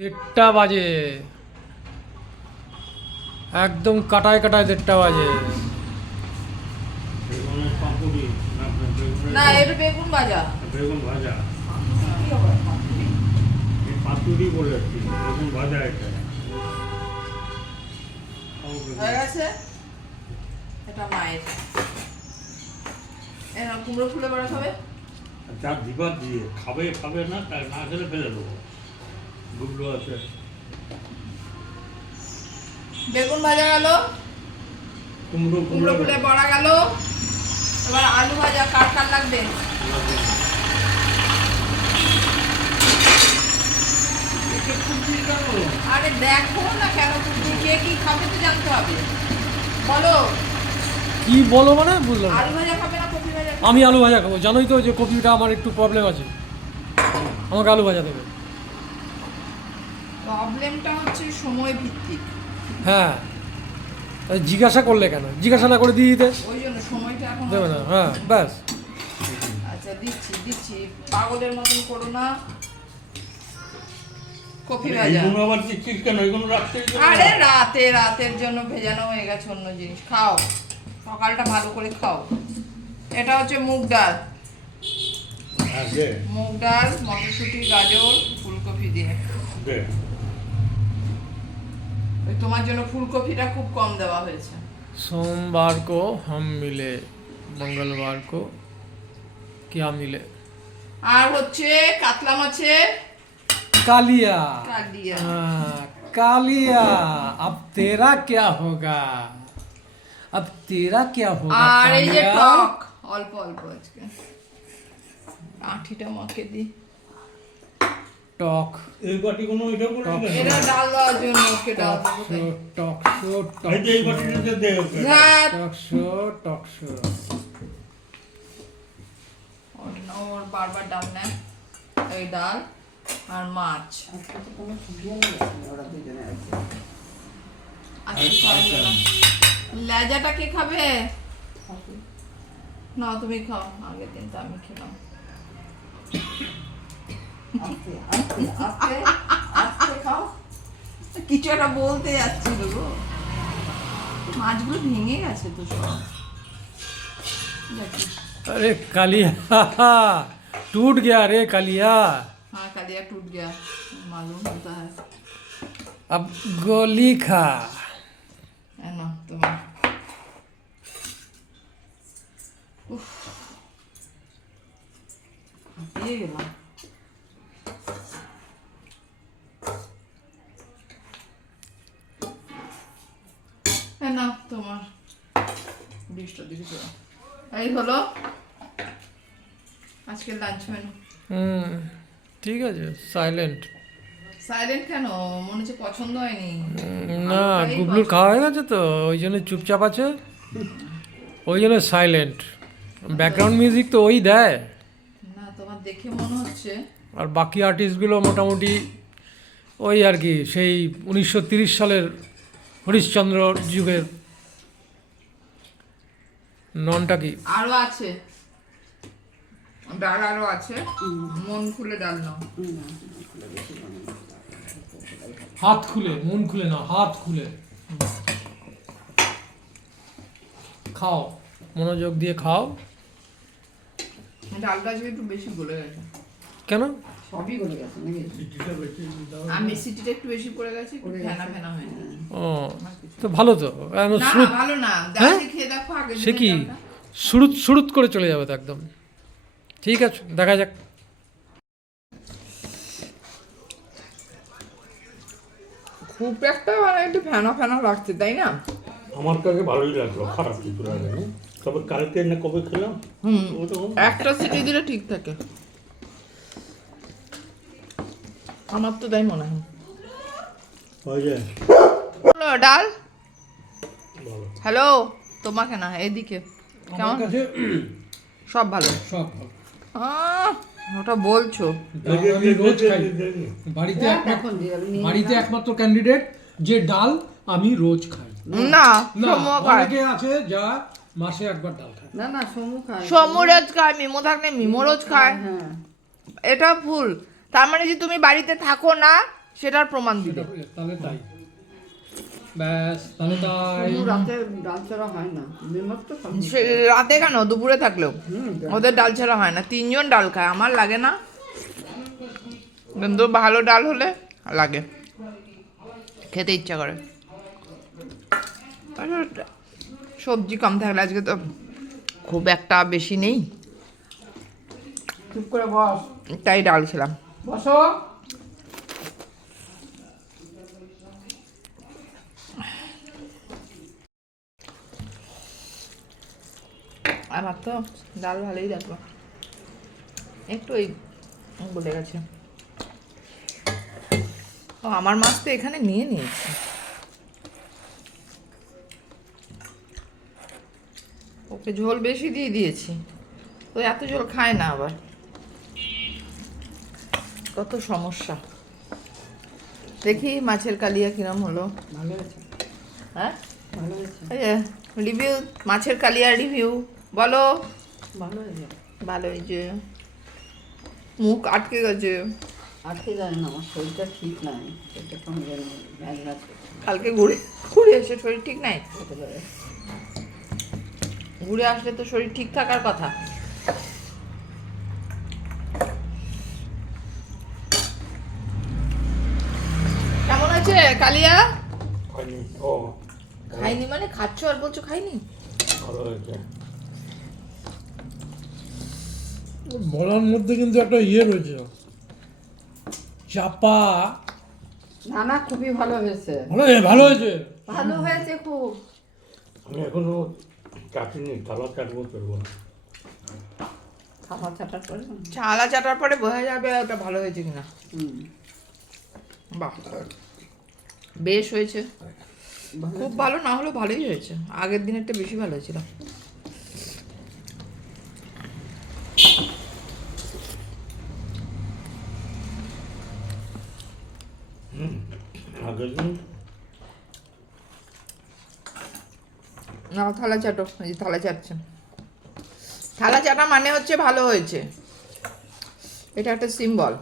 দেড়টা বাজে। একদম কাটায় কাটায় দেড়টা বাজে। না এর বেগুন ভাজা। বেগুন ভাজা। এই পাতুরি বলে বেগুন ভাজা এটা। হয়ে গেছে? এটা মায়ের। এরকম কুমড়ো ফুলে বড়া খাবে? যা দিবার দিয়ে খাবে খাবে না তাই না খেলে ফেলে দেবো। গুগলো আছে। বেগুন ভাজা গেল। কুমড়ো কুমড়ো ফুলে বড়া গেল। এবার আলু ভাজা কার কার লাগবে? আরে দেখো না কেন তুমি কে কি খাবে তো জানতে হবে। বলো। কি বলো মানে? বুঝলাম। আলু ভাজা খাবে না কপি ভাজা আমি আলু ভাজা খাব। জানোই তো যে কপিটা আমার একটু প্রবলেম আছে। আমাকে আলু ভাজা দেবে। প্রবলেমটা হচ্ছে সময় ভিত্তিক হ্যাঁ জিজ্ঞাসা করলে কেন? জিজ্ঞাসা না করে দিয়ে দিতে। ওই জন্য সময়টা এখন দেবে না হ্যাঁ ব্যাস। আচ্ছা দিচ্ছি দিচ্ছি। পাগলের মতন করো না। কফি ভাজা। আবার কেন? এগুলো রাখতে আরে রাতে রাতের জন্য ভেজানো হয়ে গেছে অন্য জিনিস। খাও। সকালটা ভালো করে খাও। এটা হচ্ছে মুগ ডাল। মুগ ডাল মটরশুঁটি গাজর ফুলকপি দিয়ে। তোমার জন্য ফুলকপিটা খুব কম দেওয়া হয়েছে सोमवार को हम मिले मंगलवार को क्या मिले আর হচ্ছে কাতলা মাছে कालिया কালিয়া हाँ, कालिया अब तेरा क्या होगा अब तेरा क्या होगा আর এই যে कालिया? টক অল্প অল্প আজকে আঠিটা মাকে দি টক। এই বাটি কোনো এটা করে টক। এটা ডাল দেওয়ার জন্য ওকে ডাল টক দেবো শো টক শো টক এই এই বাটিটাতে দে ওকে টক শো টক শো। ওর বারবার ডাল নেয় এই ডাল আর মাছ। আজকে খাওয়া লেজাটা কে খাবে? না তুমি খাও আগের দিন তো আমি খেলাম। কিছু একটা বলতে যাচ্ছিল গো মাছগুলো ভেঙে গেছে তো সব দেখি अरे कालिया टूट गया रे कालिया हाँ कलिया टूट गया मालूम होता है अब गोली खा है ना तुम्हें উফ। হাঁপিয়ে গেলাম নাও তোমার। ডিশটা দিকে এই হলো আজকের লাঞ্চ মেনু হুম ঠিক আছে সাইলেন্ট সাইলেন্ট কেন? মনে হচ্ছে পছন্দ হয়নি। না গুবলুর খাওয়া হয়ে গেছে তো ওই জন্য চুপচাপ আছে। ওই জন্য সাইলেন্ট ব্যাকগ্রাউন্ড মিউজিক তো ওই দেয়। না তোমার দেখে মনে হচ্ছে। আর বাকি আর্টিস্টগুলো মোটামুটি ওই আর কি সেই উনিশশো তিরিশ সালের হরিশ্চন্দ্র যুগের ননটা কি? আরও আছে। ডাল আরও আছে। মন খুলে ডাল নাও। হাত খুলে মন খুলে না হাত খুলে। খাও মনোযোগ দিয়ে খাও। ডালটা আজকে একটু বেশি গলে গেছে কেন? সবই গলে গেছে নাকি? আমি সিটিটা একটু বেশি পড়ে গেছে একটু ফেনা ফেনা হয়ে গেছে। ও তো ভালো তো। না ভালো না। হ্যাঁ? খেয়ে দেখো আগে সে কি? সুরুত সুরুত করে চলে যাবে তো একদম। ঠিক আছে দেখা যাক। খুব একটা মানে একটু ফেনা ফেনা লাগছে তাই না? আমার কাছে ভালোই লাগল খারাপ কিছু লাগেনি। তবে কালকে না কবে খেলাম? হুম। একটা সিটি দিলে ঠিক থাকে। আমার তো তাই মনে হয়। হয়ে হলো ডাল? হ্যালো তোমাকে না এদিকে কেমন? সব ভালো। সব ভালো। ওটা বলছো। আমি রোজ খাই। বাড়িতে বাড়িতে একমাত্র ক্যান্ডিডেট যে ডাল আমি রোজ খাই। না না অনেকে আছে যা মাসে একবার ডাল খায়। না না সমু খায়। সমু রোজ খায় মিমো থাকলে মিমো রোজ খায়। হ্যাঁ। এটা ভুল। তার মানে যে তুমি বাড়িতে থাকো না সেটার প্রমাণ দিবে। তাহলে তাই। ব্যাস তাহলে তাই। রাতে ডাল ছাড়া হয় না রাতে কেন? দুপুরে থাকলেও। ওদের ডাল ছাড়া হয় না। তিনজন ডাল খায় আমার লাগে না। কিন্তু ভালো ডাল হলে লাগে। খেতে ইচ্ছা করে। সবজি কম থাকলে আজকে তো খুব একটা বেশি নেই। চুপ করে বস। তাই ডাল খেলাম। বসো। আমার তো ডাল ভালোই দেখল একটু ওই বলে গেছে। ও, আমার মাছ তো এখানে নিয়ে নিয়েছে। ওকে ঝোল বেশি দিয়ে দিয়েছি। তো এত ঝোল খায় না আবার। কত সমস্যা। দেখি মাছের কালিয়া কিরম হলো। ভালো হ্যাঁ? ভালো রিভিউ মাছের কালিয়া রিভিউ বলো। ভালো হয়েছে। ভালো হয়েছে। মুখ আটকে গেছে। আটকে যায় না আমার শরীরটা ঠিক নাই। কেমন যেন ভ্যাজ কালকে ঘুরে ঘুরে এসে শরীর ঠিক নাই? ঘুরে আসলে তো শরীর ঠিক থাকার কথা কেমন আছে কালিয়া? হয়নি ও। খাইনি মানে খাচ্ছ আর বলছো খাইনি? ভালো হয়েছে। বলার মধ্যে কিন্তু একটা ইয়ে রয়েছে। চাপা। না না খুবই ভালো হয়েছে। ভালো হয়েছে ভালো হয়েছে। ভালো হয়েছে খুব। আমি এখনও চাটিনি তালা চাটবো চলবো না। চাটার পরে? চালা চাটার পরে বোঝা যাবে ওটা ভালো হয়েছে কিনা। হুম। বাহ। বেশ হয়েছে। খুব ভালো না হলেও ভালোই হয়েছে। আগের দিনেরটা বেশি ভালো হয়েছিল। না থালা চাটো এই যে থালা চাটছে। থালা চাটা মানে হচ্ছে ভালো হয়েছে। এটা একটা সিম্বল